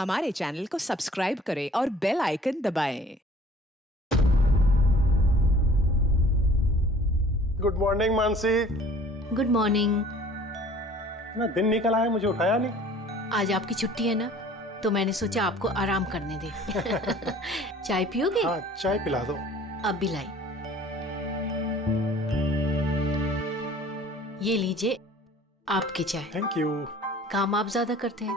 हमारे चैनल को सब्सक्राइब करें और बेल आइकन दबाएं। Good morning Mansi. Good morning. ना दिन निकल आया, मुझे उठाया नहीं। आज आपकी छुट्टी है ना, तो मैंने सोचा आपको आराम करने दे। चाय पियोगे? हाँ, चाय पिला दो। अब भी लाई। ये लीजिए आपकी चाय। Thank you. काम आप ज्यादा करते हैं,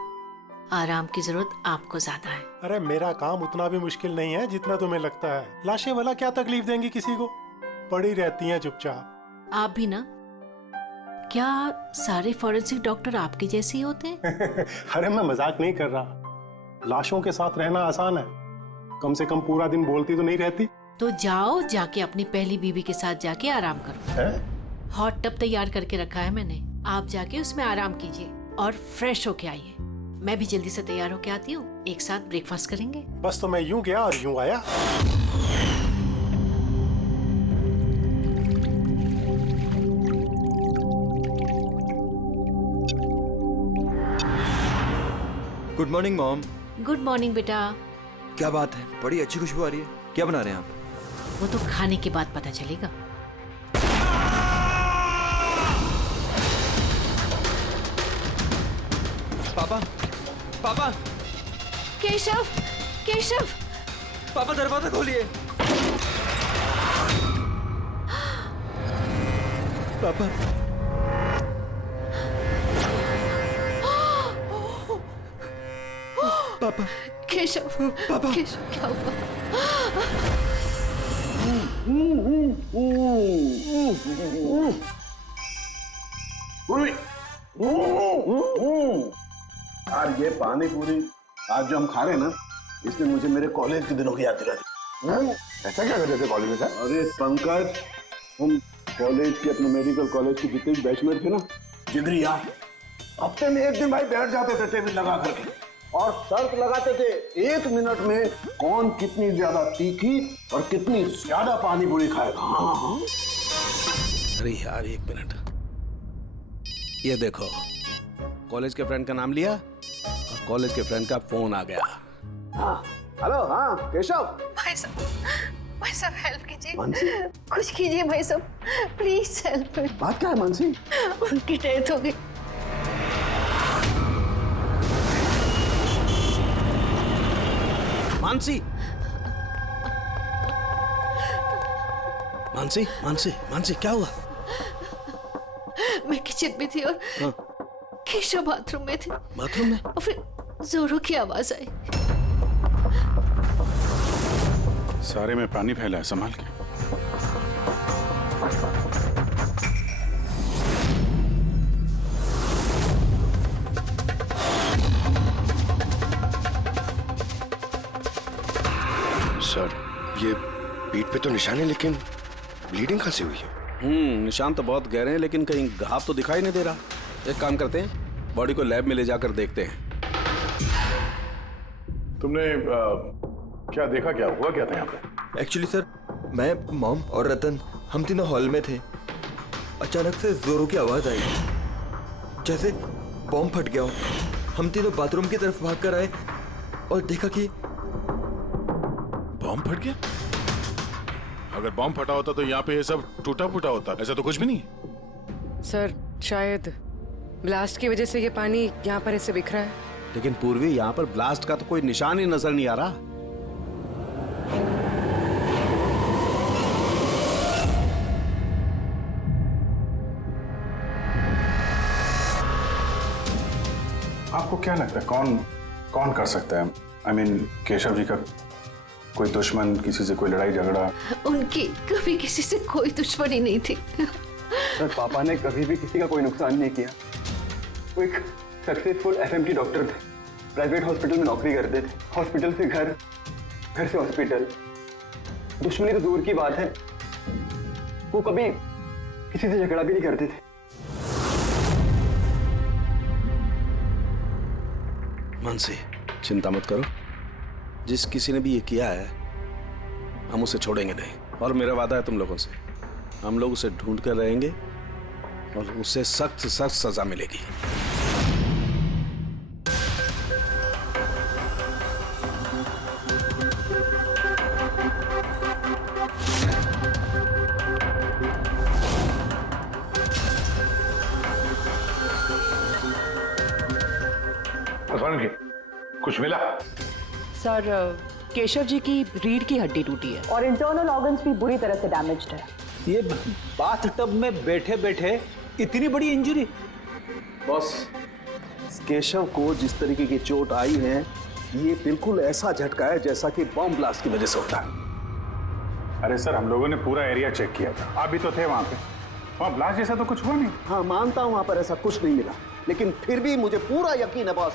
आराम की जरूरत आपको ज्यादा है। अरे मेरा काम उतना भी मुश्किल नहीं है जितना तुम्हें लगता है। लाशें भला क्या तकलीफ देंगी किसी को, पड़ी रहती हैं चुपचाप। आप भी ना? क्या सारे फॉरेंसिक डॉक्टर आपके जैसे ही होते हैं? अरे मैं मजाक नहीं कर रहा। लाशों के साथ रहना आसान है, कम से कम पूरा दिन बोलती तो नहीं रहती। तो जाओ, जाके अपनी पहली बीवी के साथ जाके आराम करो। हॉट टब तैयार करके रखा है मैंने, आप जाके उसमें आराम कीजिए और फ्रेश होके आइए। मैं भी जल्दी से तैयार होके आती हूँ, एक साथ ब्रेकफास्ट करेंगे। बस तो मैं यूं गया और यूं आया। Good morning mom. Good morning बेटा। क्या बात है, बड़ी अच्छी खुशबू आ रही है। क्या बना रहे हैं आप? वो तो खाने के बाद पता चलेगा। पापा, पापा, केशव, केशव। पापा दरवाजा खोलिए। पापा, पापा, केशव, पापा। केशव क्या हुआ? यार ये पानी पूरी आज जो हम खा रहे हैं ना, इसने मुझे मेरे कॉलेज के दिनों की याद दिला दी। ऐसा क्या करते थे कॉलेज में सर? अरे पंकज, हम कॉलेज के अपने मेडिकल कॉलेज के जितने भी बैचमेट थे ना, जिगरी यार, हफ्ते में एक दिन भाई बैठ जाते थे टेबल लगा करके और शर्त लगाते थे 1 मिनट में कौन कितनी ज्यादा तीखी और कितनी ज्यादा पानी पूरी खाएगा। हाँ हाँ। अरे यार एक मिनट, ये देखो, कॉलेज के फ्रेंड का नाम लिया और कॉलेज के फ्रेंड का फोन आ गया। हाँ हेलो, हाँ केशव। भाई साहब हेल्प कीजिए। मानसी, कुछ कीजिए भाई साहब, प्लीज हेल्प। बात क्या है मानसी? उनकी डेथ हो गई। मानसी, मानसी, मानसी, मानसी, क्या हुआ? मैं किचन में थी और केशव बाथरूम में थे। बाथरूम में? और फिर जोरों की आवाज आई। सारे में पानी फैला है, संभाल के। सर, ये पीठ पे तो निशान है, लेकिन ब्लीडिंग कहाँ से हुई है? निशान तो बहुत गहरे हैं, लेकिन कहीं घाव तो दिखाई नहीं दे रहा। एक काम करते हैं, बॉडी को लैब में ले जाकर देखते हैं। तुमने क्या देखा, क्या हुआ, क्या था यहाँ पे? एक्चुअली सर, मैं, मॉम और रतन हम तीनों हॉल में थे। अचानक से जोरों की आवाज आई, जैसे बॉम्ब फट गया हो। हम तीनों बाथरूम की तरफ भागकर आए और देखा कि बॉम्ब फट गया? अगर बॉम्ब फटा होता तो यहाँ पे ये सब टूटा फूटा होता, ऐसा तो कुछ भी नहीं। सर, शायद ब्लास्ट की वजह से ये पानी यहाँ पर ऐसे बिखरा है। लेकिन पूर्वी, यहाँ पर ब्लास्ट का तो कोई निशान ही नजर नहीं आ रहा। आपको क्या लगता है कौन कर सकता है? I mean, केशव जी का कोई दुश्मन, किसी से कोई लड़ाई झगड़ा? उनकी कभी किसी से कोई दुश्मनी नहीं थी। सर, पापा ने कभी भी किसी का कोई नुकसान नहीं किया। वो एक सक्सेसफुल एफएमटी डॉक्टर थे, प्राइवेट हॉस्पिटल में नौकरी करते थे। हॉस्पिटल से घर, घर से हॉस्पिटल। दुश्मनी तो दूर की बात है, वो कभी किसी से झगड़ा भी नहीं करते थे। मानसी, चिंता मत करो, जिस किसी ने भी ये किया है हम उसे छोड़ेंगे नहीं। और मेरा वादा है तुम लोगों से, हम लोग उसे ढूंढ कर रहेंगे और उसे सख्त से सख्त सजा मिलेगी। के कुछ मिला? सर केशव जी की रीढ़ की हड्डी टूटी है और इंटरनल ऑर्गन्स भी बुरी तरह से डैमेज्ड है। ये बाथ टब में बैठे बैठे इतनी बड़ी इंजरी? बॉस, केशव को जिस तरीके की चोट आई है ये बिल्कुल ऐसा झटका है जैसा कि बॉम्ब ब्लास्ट की वजह से होता है। अरे सर, हम लोगों ने पूरा एरिया चेक किया था, आप भी तो थे वहां पे। वहां ब्लास्ट जैसा तो कुछ हुआ नहीं। हाँ मानता हूं वहां पर ऐसा कुछ नहीं मिला, लेकिन फिर भी मुझे पूरा यकीन है बॉस,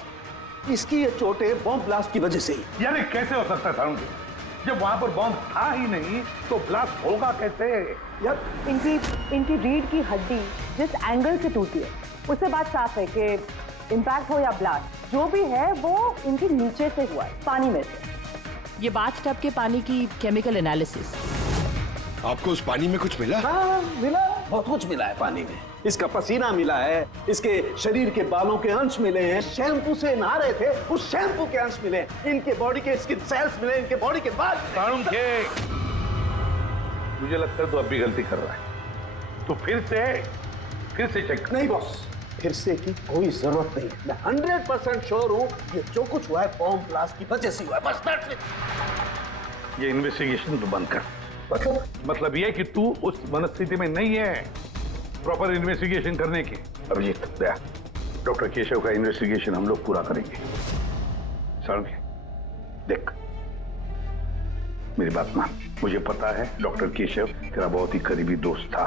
इसकी ये चोटें बॉम्ब ब्लास्ट की वजह से ही। यार कैसे हो सकता था? जब वहां पर बॉम्ब था ही नहीं तो ब्लास्ट होगा कैसे? यार इनकी रीढ़ की हड्डी जिस एंगल से टूटी है उससे बात साफ है कि इम्पैक्ट हो या ब्लास्ट, जो भी है वो इनके नीचे से हुआ है, पानी में से। ये बाथ टब के पानी की केमिकल एनालिसिस। आपको उस पानी में कुछ मिला? हाँ मिला, बहुत कुछ मिला है पानी में। इसका पसीना मिला है, इसके शरीर के बालों के अंश मिले हैं, शैम्पू से नहा रहे थे उस शैम्पू के अंश मिले, इनके बॉडी के स्किन सेल्स मिले, इनके बॉडी के बाद। मुझे लगता है तो अब भी गलती कर रहा है, तो फिर से चेक। नहीं बॉस, फिर से की कोई जरूरत नहीं है। मैं 100% श्योर हूँ ये जो कुछ हुआ है बॉम्ब ब्लास्ट की वजह से हुआ है, बस that's it। ये इन्वेस्टिगेशन तो बंद कर। मतलब ये कि तू उस मनस्थिति में नहीं है प्रॉपर इन्वेस्टिगेशन करने की। अभिजीत, दया, डॉक्टर केशव का इन्वेस्टिगेशन हम लोग पूरा करेंगे। साळुंखे, देख मेरी बात मान, मुझे पता है डॉक्टर केशव तेरा बहुत ही करीबी दोस्त था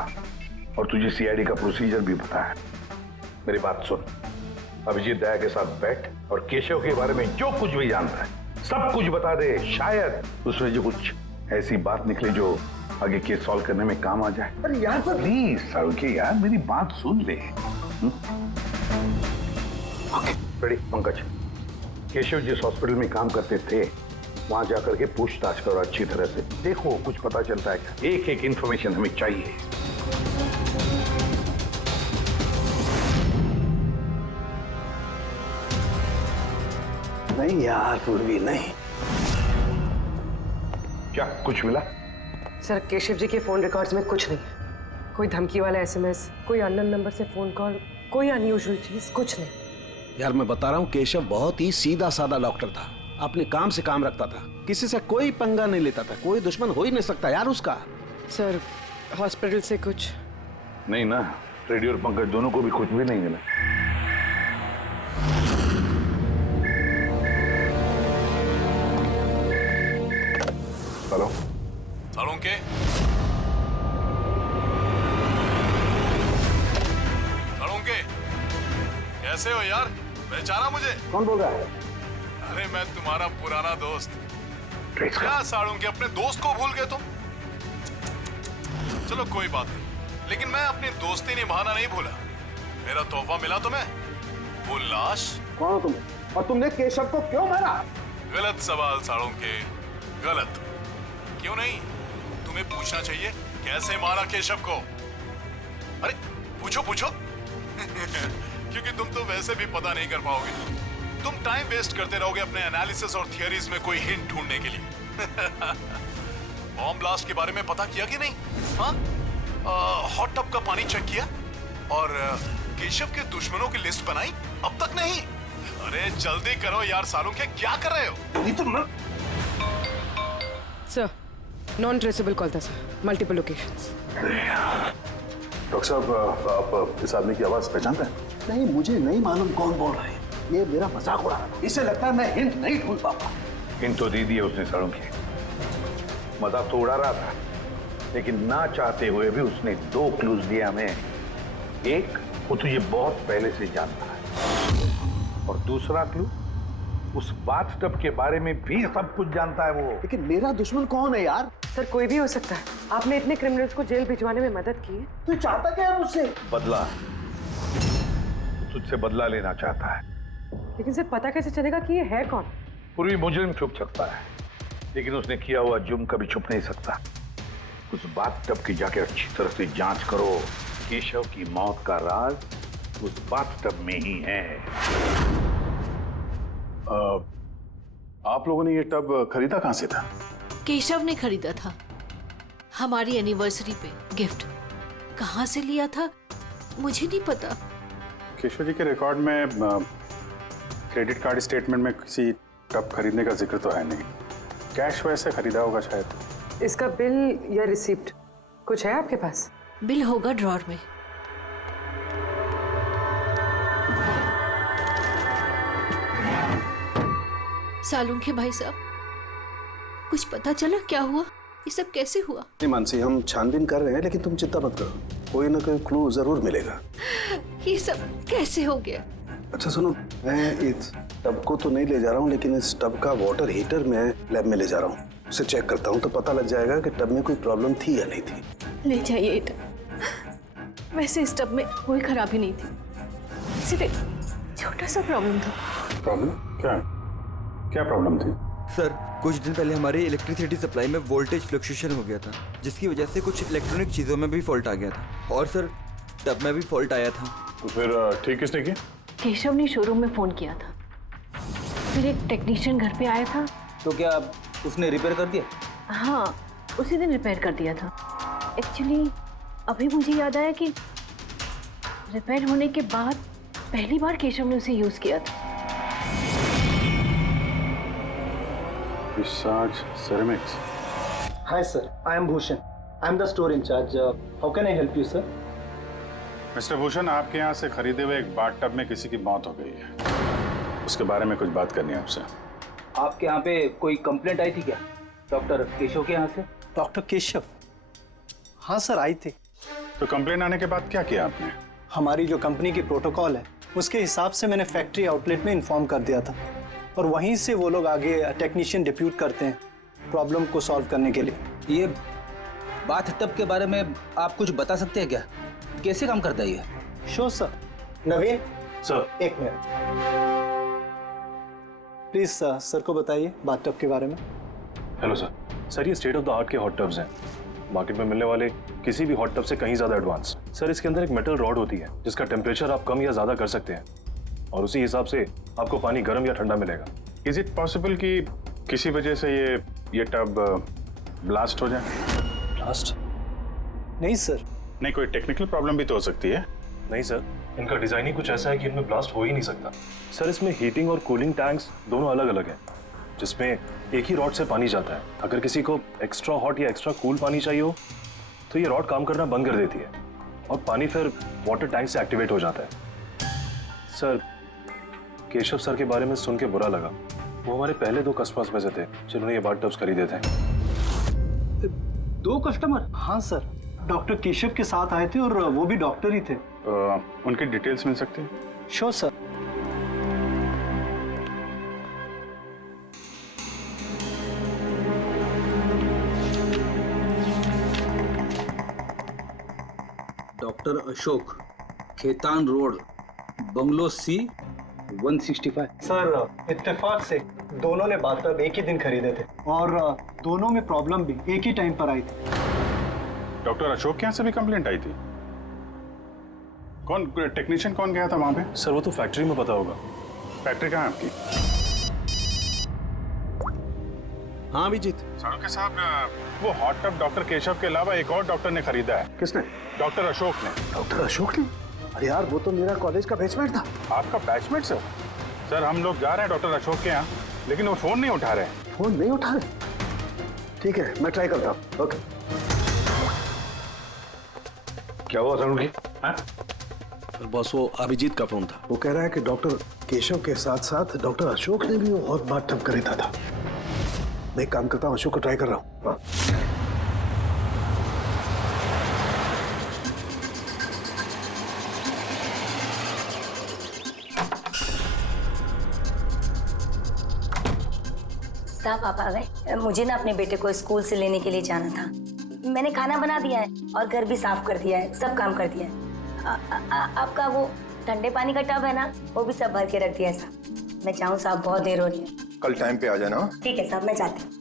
और तुझे सीआईडी का प्रोसीजर भी पता है। मेरी बात सुन, अभिजीत दया के साथ बैठ और केशव के बारे में जो कुछ भी जानता है सब कुछ बता दे। शायद उसमें जो कुछ ऐसी बात निकले जो आगे केस सॉल्व करने में काम आ जाए। अरे यार प्लीज साळुंखे यार, मेरी बात सुन ले। Okay ready? पंकज, केशव जिस हॉस्पिटल में काम करते थे वहां जाकर के पूछताछ करो अच्छी तरह से, देखो कुछ पता चलता है क्या। एक एक इंफॉर्मेशन हमें चाहिए। नहीं यार पूर्वी, नहीं। क्या कुछ मिला? सर केशव जी के फोन रिकॉर्ड्स में कुछ नहीं, कोई धमकी वाला एसएमएस, कोई अननोन नंबर से फोन कॉल, कोई अनयूजुअल चीज, कुछ नहीं। यार मैं बता रहा हूँ, केशव बहुत ही सीधा साधा डॉक्टर था, अपने काम से काम रखता था, किसी से कोई पंगा नहीं लेता था, कोई दुश्मन हो ही नहीं सकता यार उसका। सर हॉस्पिटल से कुछ नहीं ना, रेडी और पंकज दोनों को भी कुछ भी नहीं मिला। हेलो साळुंखे, साळुंखे कैसे हो यार? पहचाना मुझे? कौन बोल रहा है? अरे मैं तुम्हारा पुराना दोस्त। क्या साळुंखे, अपने दोस्त को भूल गए तुम? चलो कोई बात नहीं, लेकिन मैं अपनी दोस्ती निभाना नहीं भूला। मेरा तोहफा मिला तुम्हें, वो लाश। कौन हो तुम और तुमने केशव को क्यों मारा? गलत सवाल साळुंखे, गलत। क्यों नहीं? तुम्हें पूछना चाहिए कैसे मारा केशव को। अरे पूछो पूछो। क्योंकि तुम तो वैसे भी पता नहीं कर पाओगे, तुम टाइम वेस्ट करते रहोगे अपने एनालिसिस और थियरीज में कोई हिंट ढूंढने के लिए। बॉम्ब ब्लास्ट के बारे में पता किया कि नहीं? हाँ, हॉट टब का पानी चेक किया और केशव के दुश्मनों की लिस्ट बनाई? अब तक नहीं? अरे जल्दी करो यार साळुंखे, क्या कर रहे हो? सर नॉन ट्रेसेबल कॉल था सर, मल्टीपल लोकेशंस। डॉक्टर साहब, आप इस आदमी की आवाज पहचानते हैं? नहीं, मुझे नहीं मालूम कौन बोल रहा है, ये मेरा मजाक उड़ा रहा है। इसे लगता है मैं हिंट नहीं ढूंढ पाऊंगा। हिंट तो दे दिया उसने साळुंखे, मजाक तो उड़ा रहा था, लेकिन ना चाहते हुए भी उसने 2 क्लूज दिया हमें। एक, वो तुझे बहुत पहले से जानता है, और दूसरा क्लू, उस बाथटब के बारे में भी सब कुछ जानता है वो। लेकिन मेरा दुश्मन कौन है यार? सर कोई भी हो सकता है, आपने इतने क्रिमिनल्स को जेल भिजवाने में मदद की है। तू चाहता क्या है मुझसे? बदला, तुझसे बदला लेना चाहता है। लेकिन सर पता कैसे चलेगा कि ये है कौन? पूर्वी मुजरिम छुप सकता है, लेकिन उसने किया हुआ जुर्म कभी छुप नहीं सकता। उस बाथटब की जाके अच्छी तरह से जांच करो, केशव की मौत का राज उस बाथटब में ही है। आप लोगों ने ये टब खरीदा कहां से था? केशव ने खरीदा था हमारी एनिवर्सरी पे गिफ्ट। कहाँ से लिया था मुझे नहीं पता। केशव जी के रिकॉर्ड में क्रेडिट कार्ड स्टेटमेंट में किसी टब खरीदने का जिक्र तो है नहीं। कैश वैसे खरीदा होगा शायद। इसका बिल या रिसिप्ट कुछ है आपके पास? बिल होगा ड्रॉर में। सालुंखे भाई साहब, कुछ पता चला क्या हुआ? ये सब कैसे हुआ? नहीं मानसी, हम छानबीन कर रहे हैं, लेकिन तुम चिंता मत करो, कोई ना कोई क्लू जरूर मिलेगा। ये सब कैसे हो गया? अच्छा सुनो, मैं इस टब को तो नहीं ले जा रहा हूँ, लेकिन इस टब का वाटर हीटर मैं लैब में ले जा रहा हूँ। उसे चेक करता हूँ तो पता लग जाएगा कि टब में कोई प्रॉब्लम थी या नहीं थी। ले जाइए टब। वैसे इस टब में कोई खराबी नहीं थी, सिर्फ एक छोटा सा प्रॉब्लम था। प्रॉब्लम क्या? क्या प्रॉब्लम थी? सर, कुछ दिन पहले हमारी इलेक्ट्रिसिटी सप्लाई में वोल्टेज फ्लक्चुएशन हो गया था, जिसकी वजह से कुछ इलेक्ट्रॉनिक चीज़ों में भी फॉल्ट आ गया था। और सर, टब में भी फॉल्ट आया था। तो फिर ठीक किसने किया? केशव ने शोरूम में फोन किया था, फिर एक टेक्नीशियन घर पे आया था। तो क्या उसने रिपेयर कर दिया? हाँ, उसी दिन रिपेयर कर दिया था। एक्चुअली अभी मुझे याद आया कि रिपेयर होने के बाद पहली बार केशव ने उसे यूज किया था। Visage ceramics. Hi sir, I am Bhushan. I am the store in charge. How can I help you sir? Mister Bhushan, आपके यहाँ से खरीदे हुए एक बाथ टब में किसी की मौत हो गई है। उसके बारे में कुछ बात करनी है आपसे। आपके यहाँ पे कोई कंप्लेंट आई थी क्या डॉक्टर केशव के यहाँ से? डॉक्टर केशव? हाँ सर, आई थी। तो कंप्लेंट आने के बाद क्या किया आपने? हमारी जो कंपनी की प्रोटोकॉल है उसके हिसाब से मैंने फैक्ट्री आउटलेट में इन्फॉर्म कर दिया था, और वहीं से वो लोग आगे टेक्नीशियन डिप्यूट करते हैं प्रॉब्लम को सॉल्व करने के लिए। ये बाथ टब के बारे में आप कुछ बता सकते हैं क्या? कैसे काम करता है ये? Sure sir. नवीन सर, एक मिनट प्लीज सर को बताइए बाथ टब के बारे में। Hello sir. सर, ये स्टेट ऑफ द आर्ट के हॉट टब्स हैं, मार्केट में मिलने वाले किसी भी हॉट टब से कहीं ज़्यादा एडवांस। सर, इसके अंदर एक मेटल रॉड होती है जिसका टेम्परेचर आप कम या ज़्यादा कर सकते हैं, और उसी हिसाब से आपको पानी गर्म या ठंडा मिलेगा। इज इट पॉसिबल कि किसी वजह से ये टब ब्लास्ट हो जाए? ब्लास्ट? नहीं सर। नहीं, कोई टेक्निकल प्रॉब्लम भी तो हो सकती है। नहीं सर, इनका डिजाइन ही कुछ ऐसा है कि इनमें ब्लास्ट हो ही नहीं सकता। सर, इसमें हीटिंग और कूलिंग टैंक्स दोनों अलग अलग हैं, जिसमें एक ही रॉड से पानी जाता है। अगर किसी को एक्स्ट्रा हॉट या एक्स्ट्रा कूल पानी चाहिए हो तो ये रॉड काम करना बंद कर देती है और पानी फिर वाटर टैंक से एक्टिवेट हो जाता है। सर, केशव सर के बारे में सुन के बुरा लगा। वो हमारे पहले 2 कस्टमर्स में से थे जिन्होंने ये बाथ टब्स खरीदे थे। 2 कस्टमर? हाँ सर, डॉक्टर केशव के साथ आए थे और वो भी डॉक्टर ही थे। उनकी डिटेल्स मिल सकती है? Sure sir. Doctor Ashok, Khetan road, bungalow C 165। Sir, इत्तेफाक से दोनों ने बाथटब एक ही दिन खरीदे थे और दोनों में प्रॉब्लम भी एक ही टाइम पर आई थी। डॉक्टर अशोक के यहाँ से भी कंप्लेंट आई थी? कौन टेक्नीशियन कौन गया था वहां पे? सर, वो तो फैक्ट्री में पता होगा। फैक्ट्री कहाँ है आपकी? हाँ अभिजीत। सालुंखे साहब, वो हॉट टब डॉक्टर केशव के अलावा एक और डॉक्टर ने खरीदा है। किसने? डॉक्टर अशोक ने। डॉक्टर अशोक ने? अरे यार, वो तो मेरा कॉलेज का बैचमेट था। आपका बैचमेट सर? सर, हम लोग जा रहे हैं डॉक्टर अशोक के यहाँ, लेकिन वो फोन नहीं उठा रहे। फोन नहीं उठा रहे? ठीक है, मैं ट्राई करता हूँ। ओके। क्या हुआ सालुंखे? बस वो अभिजीत का फोन था। वो कह रहा है कि डॉक्टर केशव के साथ साथ डॉक्टर अशोक ने भी वो और बाथ टब खरीदा था। मैं एक काम करता हूँ, अशोक को ट्राई कर रहा हूँ। साहब, आप आ गए? मुझे ना अपने बेटे को स्कूल से लेने के लिए जाना था। मैंने खाना बना दिया है और घर भी साफ कर दिया है, सब काम कर दिया है। आपका वो ठंडे पानी का टब है ना, वो भी सब भर के रख दिया है साहब। मैं चाहूँ साहब, बहुत देर हो रही है। कल टाइम पे आ जाना। ठीक है साहब, मैं जाती हूँ।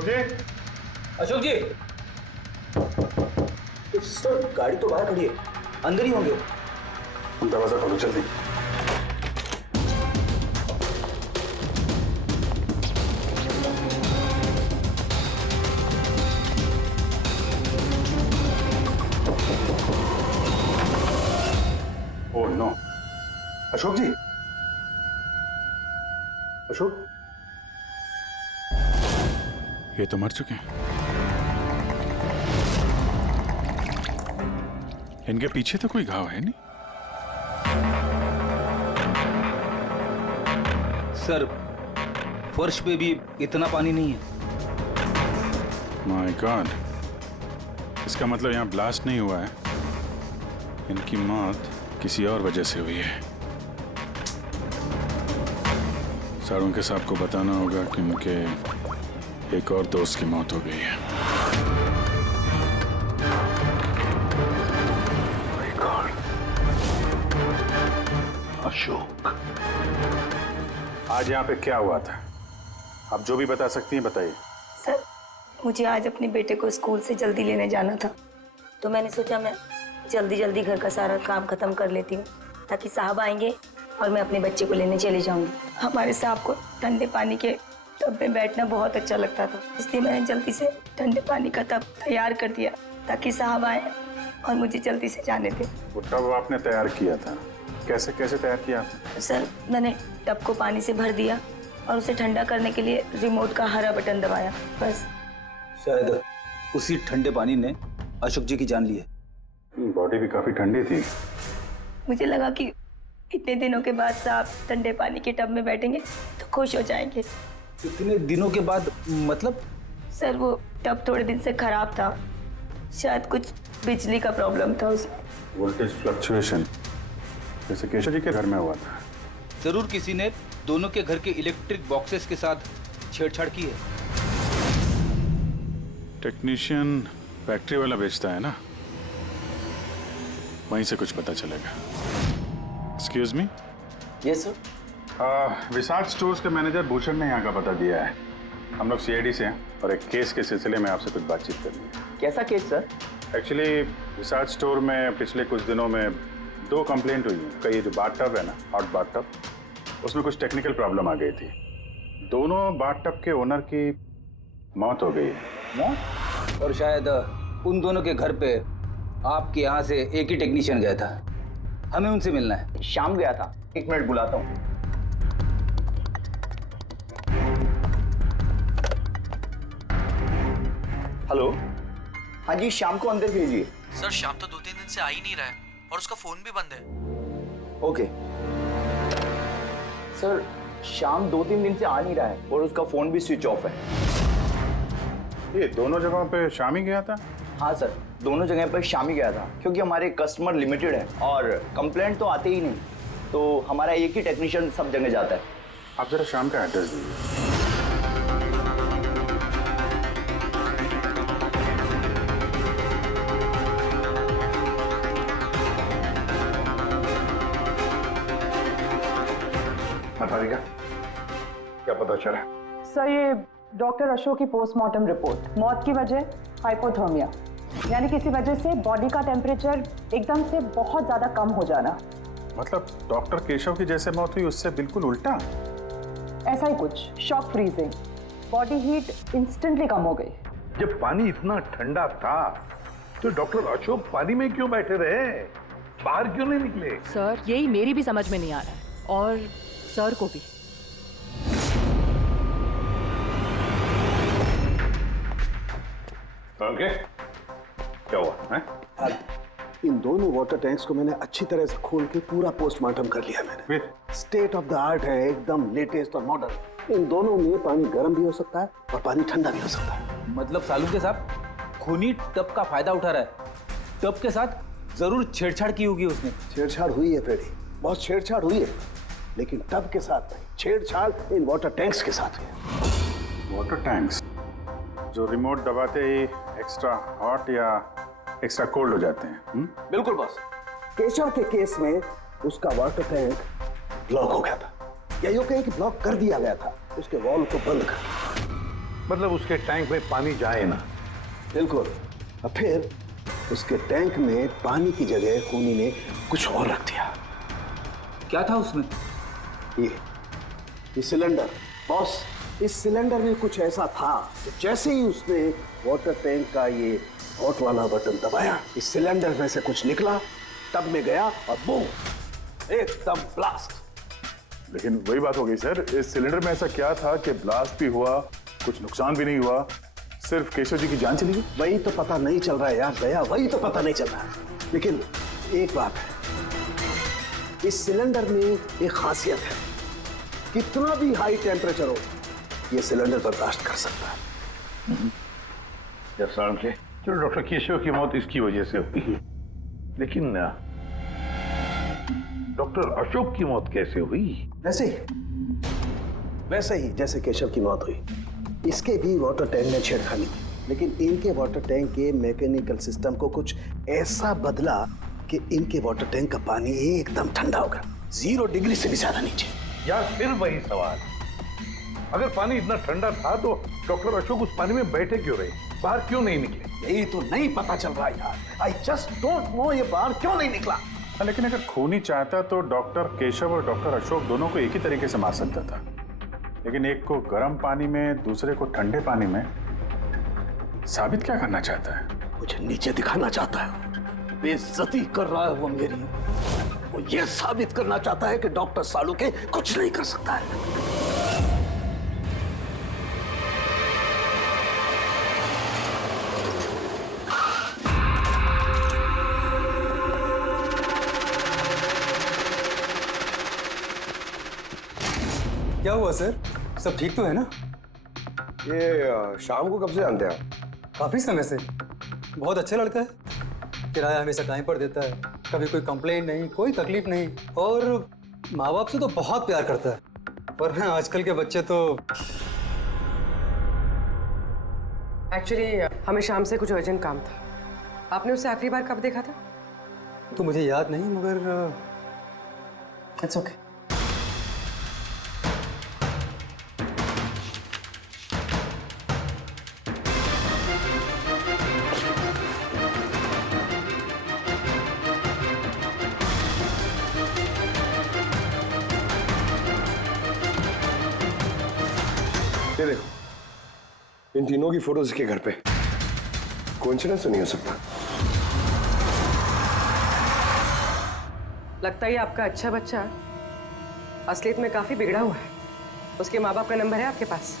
अशोक जी, अशोक जी, सर गाड़ी तो बाहर खड़ी है, अंदर ही होंगे। दरवाजा खोलो जल्दी। ओह नो, अशोक जी, अशोक, ये तो मर चुके हैं। इनके पीछे तो कोई घाव है नहीं। सर फर्श पे भी इतना पानी नहीं है। माय गॉड, इसका मतलब यहाँ ब्लास्ट नहीं हुआ है, इनकी मौत किसी और वजह से हुई है। सारों के साहब को बताना होगा कि उनके एक और दोस्त की मौत हो गई है। माय गॉड, अशोक, आज यहाँ पे क्या हुआ था? आप जो भी बता सकती हैं बताइए। सर, मुझे आज अपने बेटे को स्कूल से जल्दी लेने जाना था, तो मैंने सोचा मैं जल्दी जल्दी घर का सारा काम खत्म कर लेती हूँ ताकि साहब आएंगे और मैं अपने बच्चे को लेने चली जाऊंगी। हमारे साहब को ठंडे पानी के टब में बैठना बहुत अच्छा लगता था, इसलिए मैंने जल्दी से ठंडे पानी का टब तैयार कर दिया ताकि साहब आए और मुझे जल्दी से जाने दें। वो टब आपने तैयार किया था, कैसे कैसे तैयार किया? सर, मैंने टब को पानी से भर दिया और उसे ठंडा करने के लिए रिमोट का हरा बटन दबाया, बस। शायद उसी ठंडे पानी ने अशोक जी की जान ली है। बॉडी भी काफी ठंडी थी। मुझे लगा कि इतने दिनों के बाद साहब ठंडे पानी के टब में बैठेंगे तो खुश हो जाएंगे। इतने दिनों के बाद मतलब? सर, वो टब थोड़े दिन से खराब था, शायद कुछ बिजली का प्रॉब्लम था उसमें। वोल्टेज फ्लक्चुएशन, जैसे केशव जी के घर में हुआ था। जरूर किसी ने दोनों के घर के इलेक्ट्रिक बॉक्सेस के साथ छेड़छाड़ की है। टेक्नीशियन फैक्ट्री वाला बेचता है ना, वहीं से कुछ पता चलेगा। Excuse me. Yes sir. Vishal stores के मैनेजर भूषण ने यहाँ का पता दिया है। हम लोग सीआईडी से हैं और एक केस के सिलसिले में आपसे कुछ बातचीत करनी है। कैसा केस सर? एक्चुअली विशाल स्टोर में पिछले कुछ दिनों में 2 कंप्लेंट हुई हैं। कई जो बाथ टब है ना, हॉट बाथ टब, उसमें कुछ टेक्निकल प्रॉब्लम आ गई थी। दोनों बाथ टब के ओनर की मौत हो गई है। मौत? और शायद उन दोनों के घर पे आपके यहाँ से एक ही टेक्नीशियन गया था। हमें उनसे मिलना है। शाम गया था, 1 मिनट बुलाता हूँ। हेलो, हाँ जी, शाम को अंदर भेजिए। सर, शाम तो 2-3 दिन से आ ही नहीं रहा है और उसका फोन भी बंद है। ओके सर, शाम 2-3 दिन से आ नहीं रहा है और उसका फोन भी स्विच ऑफ है। ये दोनों जगहों पे शाम ही गया था? हाँ सर, दोनों जगह पर शाम ही गया था, क्योंकि हमारे कस्टमर लिमिटेड है और कंप्लेंट तो आते ही नहीं, तो हमारा एक ही टेक्नीशियन सब जगह जाता है। आप जरा शाम का एड्रेस दीजिए। बताइएगा, क्या पता चला? सर, ये डॉक्टर अशोक की पोस्टमार्टम रिपोर्ट, मौत की वजह हाइपोथर्मिया, यानी किसी वजह से बॉडी का टेम्परेचर एकदम से बहुत ज्यादा कम हो जाना। मतलब डॉक्टर केशव की जैसे मौत हुई उससे बिल्कुल उल्टा? ऐसा ही कुछ, shock freezing, body heat instantly कम हो गई। जब पानी इतना ठंडा था तो डॉक्टर अशोक पानी में क्यों बैठे रहे, बाहर क्यों नहीं निकले? सर, यही मेरी भी समझ में नहीं आ रहा है और सर को भी। ओके, क्या हुआ है? इन दोनों वाटर टैंक्स को मैंने अच्छी तरह से खोल के पूरा पोस्टमार्टम कर लिया मैंने। स्टेट ऑफ द आर्ट है, एकदम लेटेस्ट और मॉडर्न। इन दोनों में पानी गर्म भी हो सकता है और पानी ठंडा भी हो सकता है। मतलब सालू के साथ खूनी टब का फायदा उठा रहा है। टब के साथ जरूर छेड़छाड़ की होगी उसने। छेड़छाड़ हुई है फ्रेडी, बहुत छेड़छाड़ हुई है, लेकिन टब के साथ नहीं, छेड़छाड़ इन वाटर टैंक्स के साथ है। वाटर टैंक्स जो रिमोट दबाते ही एक्स्ट्रा हॉट या एक्स्ट्रा कोल्ड हो जाते हैं। बिल्कुल बॉस। केशव के केस में उसका वाटर टैंक ब्लॉक हो गया था, या यूं कहें कि ब्लॉक कर दिया गया था, उसके वॉल को बंद कर। मतलब उसके टैंक में पानी जाए ना। बिल्कुल। और फिर उसके टैंक में पानी की जगह खूनी ने कुछ और रख दिया। क्या था उसमें? ये सिलेंडर। बॉस, इस सिलेंडर में कुछ ऐसा था कि जैसे ही उसने वाटर टैंक का ये हॉट वाला बटन दबाया, इस सिलेंडर में से कुछ निकला, टब में गया और बूम, एकदम ब्लास्ट। लेकिन वही बात हो गई सर, इस सिलेंडर में ऐसा क्या था कि ब्लास्ट भी हुआ, कुछ नुकसान भी नहीं हुआ, सिर्फ केशव जी की जान चली गई? वही तो पता नहीं चल रहा है यार दया, वही तो पता नहीं चल रहा है। लेकिन एक बात है, इस सिलेंडर में एक खासियत है, कितना भी हाई टेम्परेचर हो ये सिलेंडर बर्दाश्त कर सकता है। चलो डॉक्टर केशव की मौत इसकी वजह से हुई, लेकिन डॉक्टर अशोक की मौत कैसे हुई? वैसे ही जैसे केशव की मौत हुई, इसके भी वाटर टैंक में छेड़खानी की, लेकिन इनके वाटर टैंक के मैकेनिकल सिस्टम को कुछ ऐसा बदला कि इनके वाटर टैंक का पानी एकदम ठंडा हो गया, 0 डिग्री से भी ज्यादा नीचे। यार फिर वही सवाल, अगर पानी इतना ठंडा था तो डॉक्टर अशोक उस पानी में बैठे क्यों रहे, बाहर क्यों नहीं निकले? यही तो नहीं पता चल रहा यार, आई जस्ट डोंट नो ये बाहर क्यों नहीं निकला। लेकिन अगर खूनी चाहता तो डॉक्टर केशव और डॉक्टर अशोक दोनों को एक ही तरीके से मार सकता था, लेकिन एक को गर्म पानी में, दूसरे को ठंडे पानी में। साबित क्या करना चाहता है? मुझे नीचे दिखाना चाहता है, बेइज्जती कर रहा है वो मेरी। वो ये साबित करना चाहता है कि डॉक्टर सालुंखे कुछ नहीं कर सकता है। क्या हुआ सर? सब ठीक तो है ना? ये शाम को कब से जानते हैं आप? काफी समय से। बहुत अच्छा लड़का है, किराया हमेशा टाइम पर देता है, कभी कोई कंप्लेंट नहीं, कोई तकलीफ नहीं, और माँ बाप से तो बहुत प्यार करता है। पर हाँ, आजकल के बच्चे तो। एक्चुअली हमें शाम से कुछ अर्जेंट काम था। आपने उसे आखिरी बार कब देखा था? तो मुझे याद नहीं, मगर इट्स ओके। ये देखो, इन तीनों की फोटोज इसके घर पे। कोइंसिडेंस तो नहीं हो सकता। लगता है आपका अच्छा बच्चा असलियत में काफी बिगड़ा हुआ है। उसके माँ बाप का नंबर है आपके पास?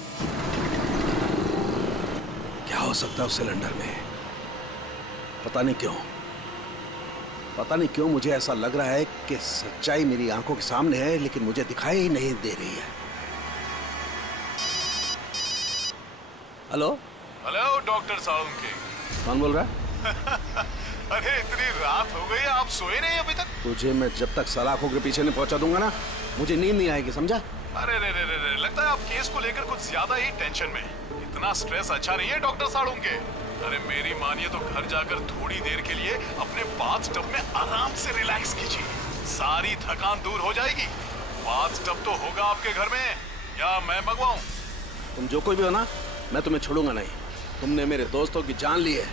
क्या हो सकता है उस सिलेंडर में? पता नहीं क्यों मुझे ऐसा लग रहा है कि सच्चाई मेरी आंखों के सामने है, लेकिन मुझे दिखाई नहीं दे रही है। Hello doctor Salunkhe. कौन बोल रहा है? अरे इतनी रात हो गई, आप सोए नहीं अभी तक? तुझे मैं जब तक सलाखों के पीछे नहीं पहुंचा दूंगा ना, मुझे नींद नहीं आएगी, समझा? अरे रे, लगता है आप केस को लेकर कुछ ज्यादा ही टेंशन में। इतना स्ट्रेस अच्छा नहीं है डॉक्टर सालुंखे। अरे मेरी मानिए तो घर जाकर थोड़ी देर के लिए अपने बाथटब में आराम से रिलैक्स कीजिए, सारी थकान दूर हो जाएगी। बाथटब तो होगा आपके घर में, या मैं मंगवाऊं? तुम जो कोई भी हो ना, मैं तुम्हें छोड़ूंगा नहीं। तुमने मेरे दोस्तों की जान ली है,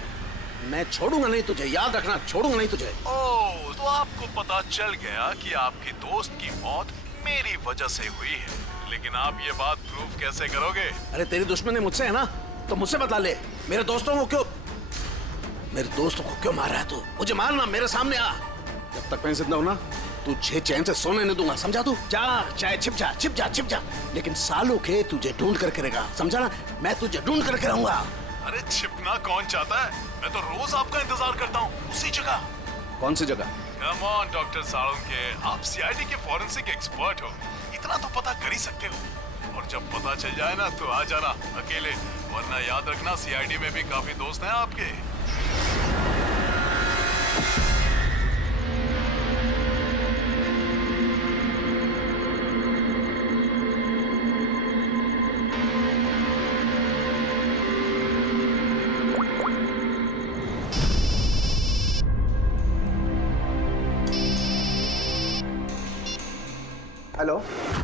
मैं छोड़ूंगा नहीं तुझे, याद रखना, छोड़ूंगा नहीं तुझे। ओह, तो आपको पता चल गया कि आपकी दोस्त की मौत मेरी वजह से हुई है, लेकिन आप ये बात प्रूव कैसे करोगे? अरे तेरी दुश्मनी मुझसे है ना, तो मुझसे बता ले। मेरे दोस्तों को क्यों मार रहा है तू? मुझे मारना, मेरे सामने आ। जब तक मैं जिंदा हूं ना, तुझे चैन से सोने नहीं दूंगा, समझा? तू जा, चाहे छिप जा, लेकिन सालुंखे तुझे ढूंढ करके रहेगा, समझा ना? मैं तुझे ढूंढ करके रहूंगा। अरे छिपना कौन चाहता है? मैं तो रोज आपका इंतजार करता हूँ, उसी जगह। कौन सी जगह? कम ऑन डॉक्टर सालुंखे, आप सीआईडी के फॉरेंसिक एक्सपर्ट हो, इतना तो पता कर ही सकते हो। और जब पता चल जाए ना तो आ जाना अकेले, वरना याद रखना सीआईडी में भी काफी दोस्त हैं आपके।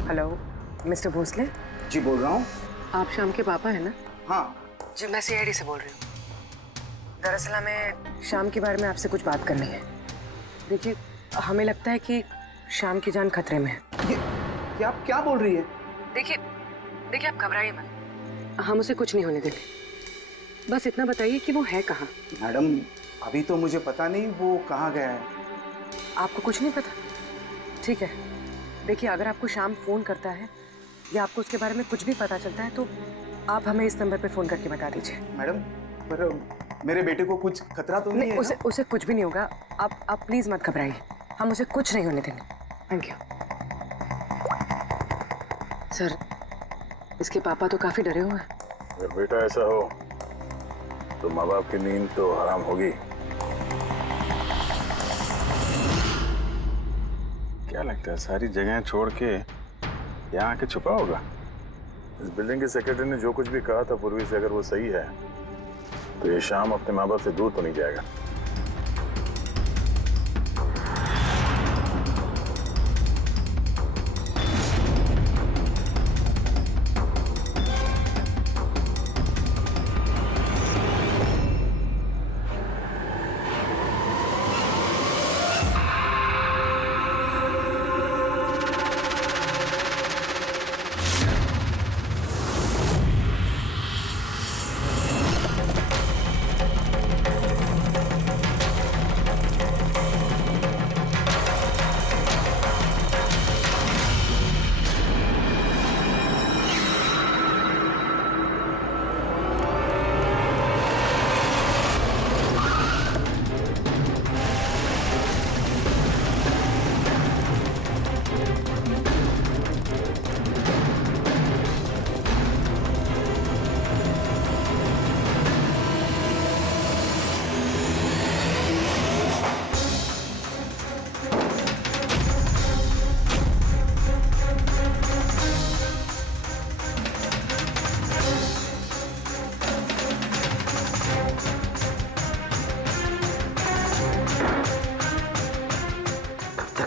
Hello, mister Bhosle? जी बोल रहा हूँ। आप शाम के पापा है ना? हाँ जी, मैं सीआईडी से बोल रही हूँ। दरअसल हमें शाम के बारे में आपसे कुछ बात करनी है। देखिए, हमें लगता है कि शाम की जान खतरे में है। ये आप क्या बोल रही है? देखिए आप घबराइए मत, हम उसे कुछ नहीं होने देंगे। बस इतना बताइए कि वो है कहाँ। मैडम, अभी तो मुझे पता नहीं वो कहाँ गया है। आपको कुछ नहीं पता? ठीक है, देखिए अगर आपको शाम फोन करता है या आपको उसके बारे में कुछ भी पता चलता है तो आप हमें इस नंबर पे फोन करके बता दीजिए। मैडम, पर मेरे बेटे को कुछ खतरा तो नहीं है? उसे कुछ भी नहीं होगा। आप प्लीज मत घबराइए, हम उसे कुछ नहीं होने देंगे। Thank you sir. इसके पापा तो काफी डरे हुए हैं। अगर बेटा ऐसा हो तो माँ बाप की नींद तो हराम होगी। क्या लगता है सारी जगह छोड़ के यहाँ आके छुपा होगा? इस बिल्डिंग के सेक्रेटरी ने जो कुछ भी कहा था पूर्वी से, अगर वो सही है तो ये शाम अपने माँ बाप से दूर तो नहीं जाएगा।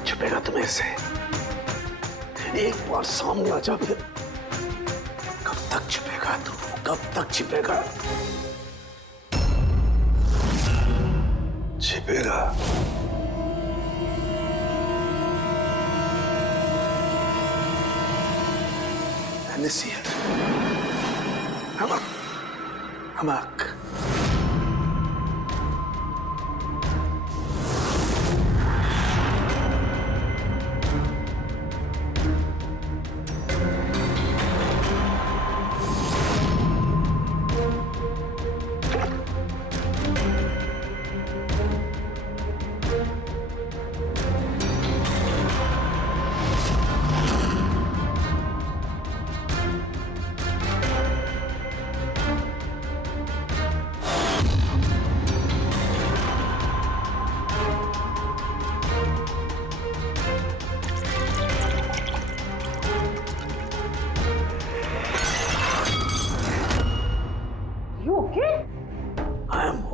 छुपेगा तुम्हें से? एक बार सामने आ जा, फिर कब तक छुपेगा तू? कब तक छिपेगा? छिपेगा। Anicia. Hamak.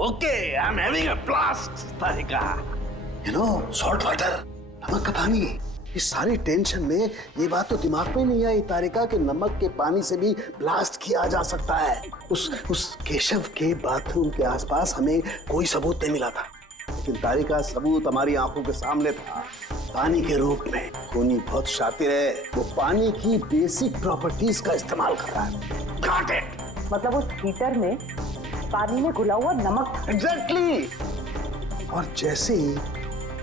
Okay, I'm having a blast, Tarika. You know, salt water, नमक का पानी। इस सारी टेंशन में ये बात तो दिमाग में नहीं आई तारिका कि नमक के पानी से भी ब्लास्ट किया जा सकता है। उस केशव के बाथरूम के आसपास हमें कोई सबूत नहीं मिला था, लेकिन तारिका सबूत हमारी आंखों के सामने था, पानी के रूप में। खूनी बहुत शातिर है, वो पानी की बेसिक प्रॉपर्टीज का इस्तेमाल कर रहा है। Got it? मतलब उस हीटर में पानी में घुला हुआ नमक। एग्जैक्टली। और जैसे ही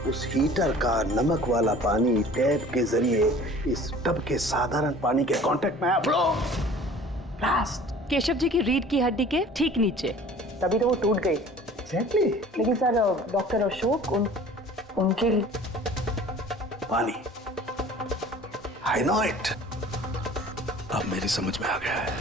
उस हीटर का नमक वाला पानी टैप के जरिए इस टब के साधारण पानी के कांटेक्ट में आया, ब्लास्ट। केशव जी की रीढ़ की हड्डी के ठीक नीचे। तभी तो वो टूट गई। एग्जैक्टली। लेकिन सर, डॉक्टर अशोक उनके पानी, आई नो इट। अब मेरी समझ में आ गया है।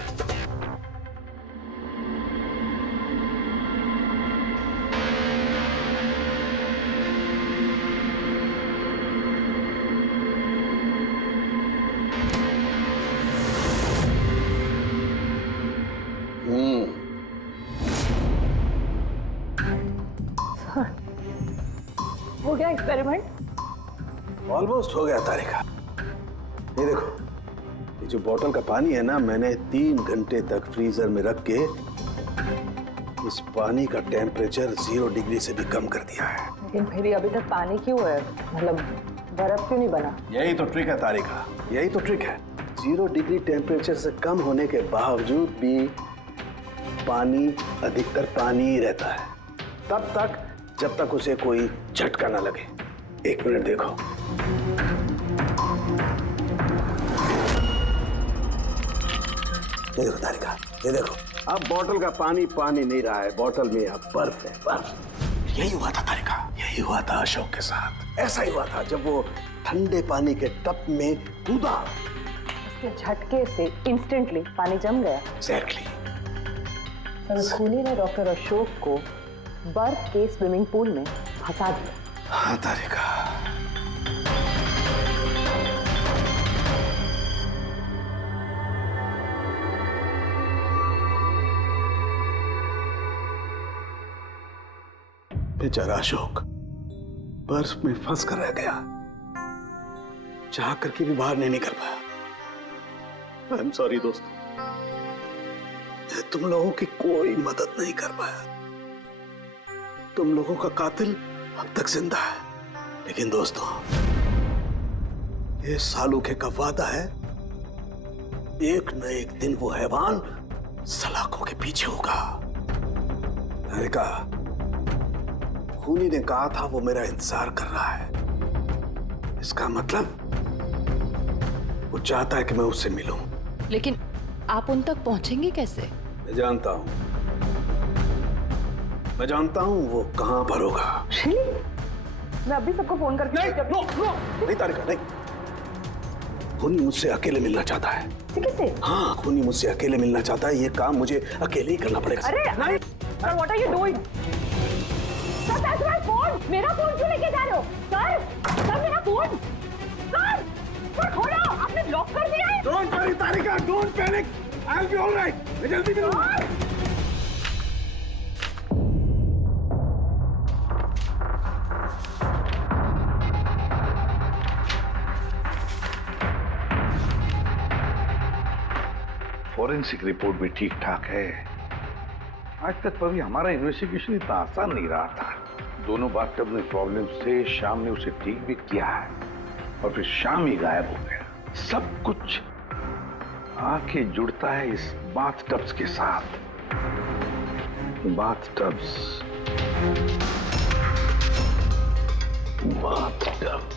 हो गया एक्सपेरिमेंट? ऑलमोस्ट हो गया तारिका। ये देखो, ये जो बोतल का पानी है ना, मैंने 3 घंटे तक फ्रीजर में रख के इस पानी का टेम्परेचर 0 डिग्री से भी कम कर दिया है। लेकिन फिर ये अभी तक पानी क्यों है? मतलब बर्फ क्यों नहीं बना? यही तो ट्रिक है तारिका, यही तो ट्रिक है। 0 डिग्री टेम्परेचर से कम होने के बावजूद भी पानी अधिकतर पानी ही रहता है, तब तक जब तक उसे कोई झटका ना लगे। 1 मिनट देखो। ये देखो तारिका, ये देखो, अब बोतल का पानी पानी नहीं रहा है, बोतल में अब बर्फ है, बर्फ। यही हुआ था तारिका, यही हुआ था अशोक के साथ। ऐसा ही हुआ था जब वो ठंडे पानी के टब में कूदा। उसके झटके से इंस्टेंटली पानी जम गया। एग्जैक्टली। खूनी ने डॉक्टर अशोक को बर्फ के स्विमिंग पूल में फंसा दिया। हाँ तारिका। बेचारा अशोक बर्फ में फंस कर रह गया, चाह करके भी बाहर नहीं निकल पाया। आई एम सॉरी दोस्तों, मैं तुम लोगों की कोई मदद नहीं कर पाया। तुम लोगों का कातिल अब तक जिंदा है, लेकिन दोस्तों ये सालूखे का वादा है, एक न एक दिन वो हैवान सलाखों के पीछे होगा। मैंने कहा, खूनी ने कहा था वो मेरा इंतजार कर रहा है, इसका मतलब वो चाहता है कि मैं उससे मिलूं। लेकिन आप उन तक पहुंचेंगे कैसे? मैं जानता हूं, मैं जानता हूं वो कहां पर होगा। मैं अभी सबको फोन करके नहीं तारिका, नहीं। खूनी मुझसे अकेले मिलना चाहता है। किससे? हाँ, खूनी मुझसे अकेले मिलना चाहता है। ये काम मुझे अकेले ही करना पड़ेगा। अरे नहीं, what are you doing? Sir, that's my phone. मेरा फोन क्यों लेके जा रहे हो? सर मेरा फोन। सर खोलो, आपने लॉक कर दिया है। Don't worry Tarika, don't panic, I will be alright. मैं जल्दी मिलूंगा। फॉरेंसिक रिपोर्ट भी ठीक ठाक है। आज तक कभी हमारा इन्वेस्टिगेशन इतना आसान नहीं रहा था। दोनों बाथटब में प्रॉब्लम से शाम ने उसे ठीक भी किया है और फिर शाम ही गायब हो गया। सब कुछ आके जुड़ता है इस बाथटब्स के साथ। बाथटब्स, बाथटब।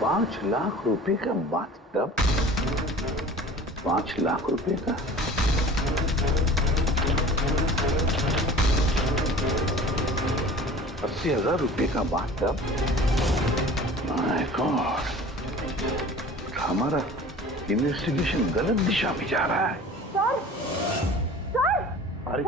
₹5 लाख का बाथटब, 5 लाख रुपए का। ₹80,000 का बाथटब। माय गॉड, हमारा इन्वेस्टिगेशन गलत दिशा में जा रहा है। सर अरे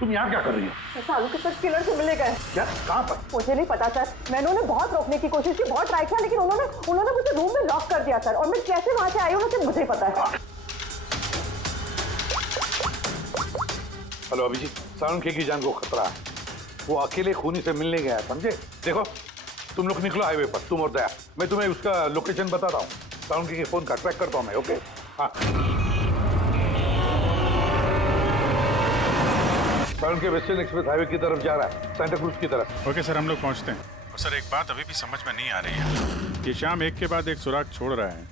तुम यहाँ क्या कर रही हो? सालू के साथ किलर से मिले गए। क्या? कहाँ पर? मुझे नहीं पता सर, मैंने उन्हें बहुत रोकने की कोशिश की, बहुत ट्राई किया, लेकिन उन्होंने मुझे रूम में लॉक कर दिया सर। और मैं कैसे वहां से आई हूँ मुझे मुझे पता है। हेलो अभिजीत, सालुंखे की जान को खतरा है। वो अकेले खूनी से मिलने गया है, समझे? देखो तुम लोग निकलो हाईवे पर, तुम और दया। मैं तुम्हें उसका लोकेशन बताता हूँ। सालुंखे के फोन का ट्रैक करता हूँ मैं। ओके? हाँ, सालुंखे वेस्टर्न एक्सप्रेस हाईवे की तरफ जा रहा है, सेंटा क्रूज की तरफ। ओके सर, हम लोग पहुंचते हैं। और सर एक बात अभी भी समझ में नहीं आ रही है कि शाम एक के बाद एक सुराग छोड़ रहा है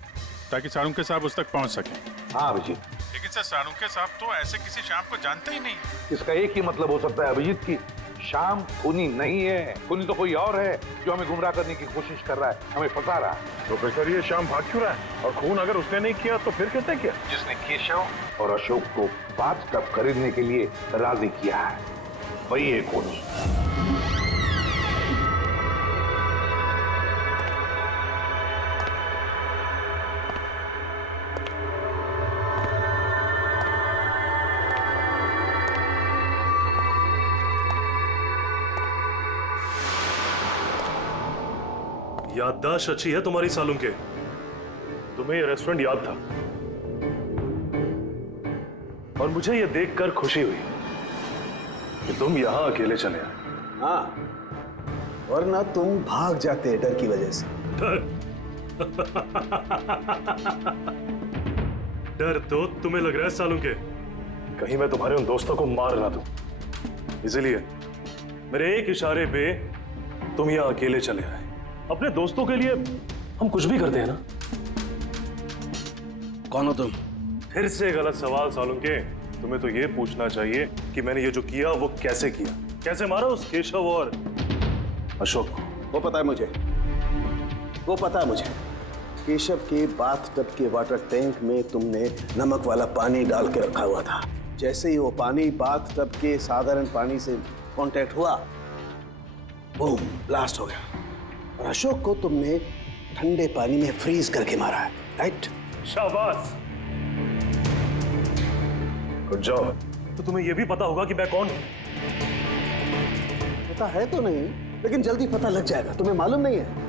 ताकि सालुंखे साहब उस तक पहुंच सके। हाँ अभिजीत, लेकिन सर सालुंखे साहब तो ऐसे किसी शाम को जानते ही नहीं। इसका एक ही मतलब हो सकता है अभिजीत की शाम खूनी नहीं है। खूनी तो कोई और है जो हमें गुमराह करने की कोशिश कर रहा है, हमें फंसा रहा है। प्रोफेसर, ये शाम भाग क्यों रहा है? और खून अगर उसने नहीं किया तो फिर किसने किया? जिसने केशव और अशोक को बाथटब खरीदने के लिए राजी किया है, वही है खूनी। याददाश्त अच्छी है तुम्हारी सालुंखे। तुम्हें ये रेस्टोरेंट याद था और मुझे ये देखकर खुशी हुई तुम यहाँ अकेले चले आए? हाँ, वरना तुम भाग जाते डर की वजह से। डर तो तुम्हें लग रहा है सालों के, कहीं मैं तुम्हारे उन दोस्तों को मार ना दूं, इसलिए मेरे एक इशारे पे तुम यहाँ अकेले चले आए। अपने दोस्तों के लिए हम कुछ भी करते हैं ना। कौन हो तुम? फिर से गलत सवाल सालुंके। तुम्हें तो ये पूछना चाहिए कि मैंने ये जो किया वो कैसे किया, कैसे मारा उस केशव और अशोक को। वो पता है मुझे, वो पता है मुझे। केशव के बाथ टब के वाटर टैंक में तुमने नमक वाला पानी डाल के रखा हुआ था। जैसे ही वो पानी बाथ टब के साधारण पानी से कांटेक्ट हुआ, बूम, ब्लास्ट हो गया। और अशोक को तुमने ठंडे पानी में फ्रीज करके मारा है, राइट? शाबाश, गुड जॉब। तो तुम्हें यह भी पता होगा कि मैं कौन हूं? पता है तो नहीं, लेकिन जल्दी पता लग जाएगा। तुम्हें मालूम नहीं है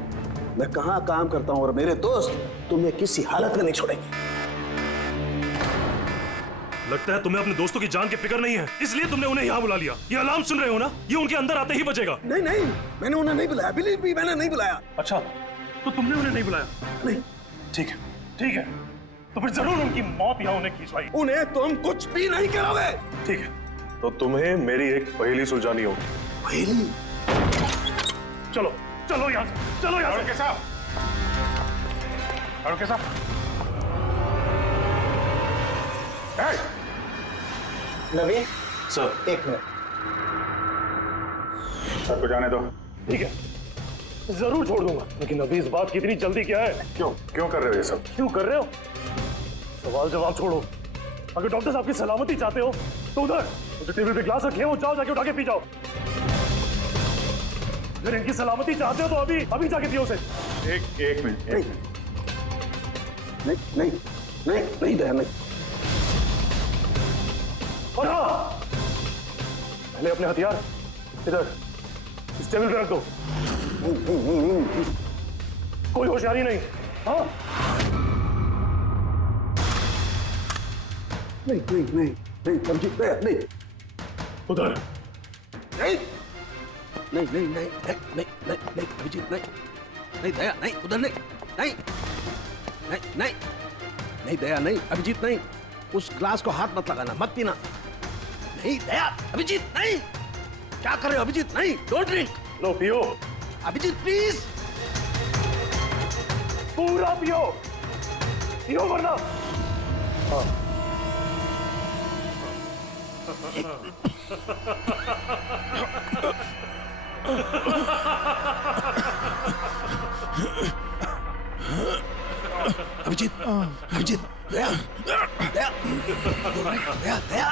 मैं कहां काम करता हूं, और मेरे दोस्त तुम्हें किसी हालत में नहीं छोड़ेंगे। लगता है तुम्हें अपने दोस्तों की जान की फिक्र नहीं है, इसलिए तुमने उन्हें यहाँ बुला लिया। ये अलार्म सुन रहे हो ना, ये उनके अंदर आते ही बजेगा। नहीं नहीं, मैंने उन्हें नहीं बुलाया, बिलीव मी, मैंने नहीं बुलाया। अच्छा, तो तुमने उन्हें नहीं बुलाया? नहीं। ठीक है, ठीक है, तो फिर जरूर उनकी मौत यहाँ उन्हें खींचवाई। उन्हें तुम कुछ भी नहीं कराओगे। ठीक है, तो तुम्हें मेरी एक पहेली सुलझानी होगी। पहेली? चलो चलो यहाँ से, चलो यहाँ से। साहब, अरुण साहब, नवीन सर, एक मिनट। सबको जाने दो। ठीक है, जरूर छोड़ दूंगा, लेकिन अभी इस बात की इतनी जल्दी क्या है? क्यों कर रहे हो ये सब? क्यों कर रहे हो? सवाल जवाब छोड़ो। अगर डॉक्टर साहब की सलामती चाहते हो तो उधर जो टेबल पे ग्लास रखे हैं वो जाओ, जाके उठा के पी जाओ। अगर इनकी सलामती चाहते हो तो अभी अभी जाके पियो उसे। एक मिनट। नहीं नहीं नहीं नहीं दया, नहीं। और हाँ, पहले अपने हथियार इधर इस टेबल पे रख दो। कोई होशियारी नहीं। हाँ, नहीं नहीं नहीं नहीं, समझी? नहीं उधर नहीं नहीं नहीं नहीं नहीं नहीं नहीं अभिजीत, नहीं नहीं दया, नहीं उधर, नहीं नहीं नहीं नहीं नहीं दया, नहीं अभिजीत, नहीं। उस ग्लास को हाथ मत लगाना, मत पीना। नहीं दया, अभिजीत, नहीं। क्या कर रहे हो अभिजीत? नहीं, डोंट ड्रिंक। लो पियो अभिजीत, प्लीज। पूरा पियो, पियो वरना। हाँ। अभिजीत, अभिजीत, दया, दया, दया, दया।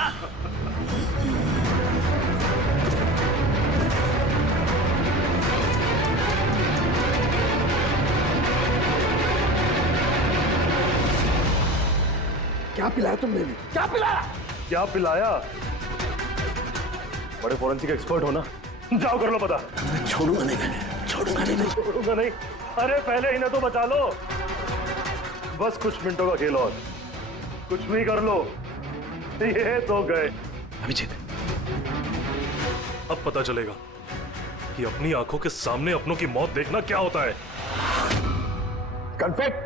क्या पिलाया तुमने? क्या पिलाया? क्या पिलाया? बड़े फॉरेंसिक एक्सपर्ट हो ना, जाओ कर लो पता। छोड़ूंगा नहीं, मैंने छोड़ूंगा नहीं, छोड़ूंगा नहीं। अरे पहले इन्हें तो बचा लो, बस कुछ मिनटों का खेल और, कुछ भी कर लो। ये तो गए। अभिजीत, अब पता चलेगा कि अपनी आंखों के सामने अपनों की मौत देखना क्या होता है। कन्फेक्ट।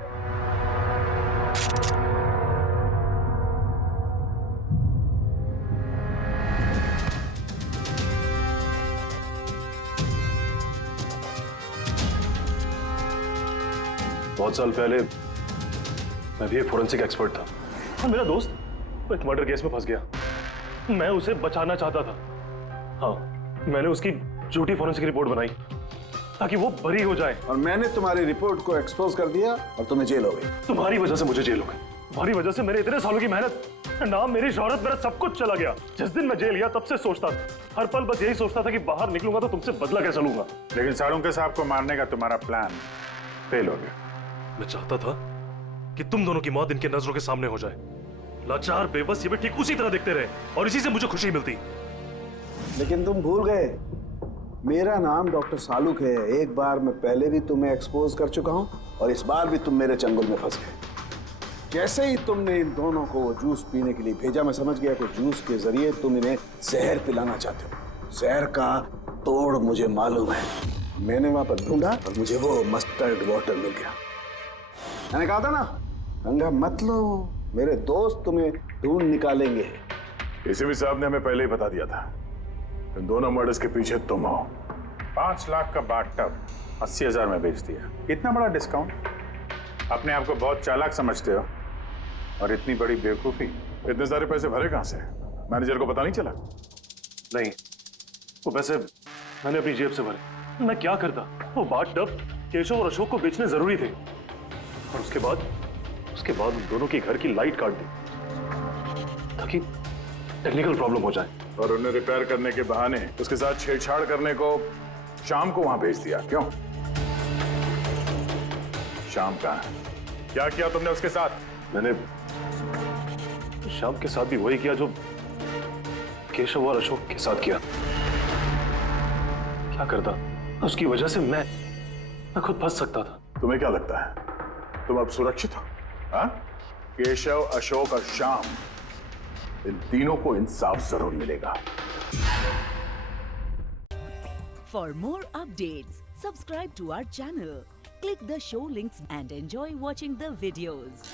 बहुत साल पहले मैं भी एक फोरेंसिक एक्सपर्ट था, और मेरा दोस्त एक मर्डर केस में फंस गया। मैं उसे बचाना चाहता था। हाँ, मैंने उसकी झूठी फोरेंसिक रिपोर्ट बनाई ताकि वो बरी हो जाए। और मैंने तुम्हारी रिपोर्ट को एक्सपोज कर दिया और तुम्हें जेल हो गई। तुम्हारी वजह से मुझे जेल हो गई। तुम्हारी वजह से मेरे इतने सालों की मेहनत, नाम, मेरी शोहरत, मेरा सब कुछ चला गया। जिस दिन मैं जेल गया तब से सोचता था, हर पल बस यही सोचता था कि बाहर निकलूंगा तो तुमसे बदला कैसे लूंगा। लेकिन सालुंके साहब को मारने का तुम्हारा प्लान फेल हो गया। मैं चाहता था कि तुम दोनों की मौत इनके नजरों के सामने हो जाए। लाचार, बेबस, ये भी ठीक उसी तरह देखते रहे और इसी से मुझे खुशी मिलती। लेकिन तुम भूल गए, मेरा नाम डॉक्टर सालुक है। एक बार मैं पहले भी तुम्हें एक्सपोज कर चुका हूं और इस बार भी तुम मेरे चंगुल में फंस गए। जैसे ही तुमने इन दोनों को वो जूस पीने के लिए भेजा, मैं समझ गया कि जूस के जरिए तुम इन्हें जहर पिलाना चाहते हो। जहर का तोड़ मुझे मालूम है। मैंने वहां पर ढूंढा और मुझे वो मस्टर्ड वाटर मिल गया। मैंने कहा था ना, पंगा मत लो, मेरे दोस्त तुम्हें ढूंढ निकालेंगे। एसीपी साहब ने हमें पहले ही बता दिया था, इन दोनों मर्डर्स के पीछे तुम हो। 5 लाख का बाथटब 80,000 में बेच दिया। इतना बड़ा डिस्काउंट? अपने आप को बहुत चालाक समझते हो और इतनी बड़ी बेवकूफी। इतने सारे पैसे भरे कहां से? मैनेजर को पता नहीं चला? नहीं, वो पैसे मैंने अपनी जेब से भरे। मैं क्या करता? वो बाथटब केशव और अशोक को बेचने जरूरी थे, और उसके बाद उन दोनों के घर की लाइट काट दी ताकि टेक्निकल प्रॉब्लम हो जाए। और उन्हें रिपेयर करने के बहाने उसके साथ छेड़छाड़ करने को शाम को वहां भेज दिया। क्यों? शाम कहां है? क्या किया तुमने उसके साथ? मैंने शाम के साथ भी वही किया जो केशव और अशोक के साथ किया। क्या करता? उसकी वजह से मैं खुद फंस सकता था। तुम्हें क्या लगता है तुम अब सुरक्षित हो? हाँ? केशव, अशोक और श्याम, इन तीनों को इंसाफ जरूर मिलेगा। For more updates, subscribe to our channel, click the show links and enjoy watching the videos.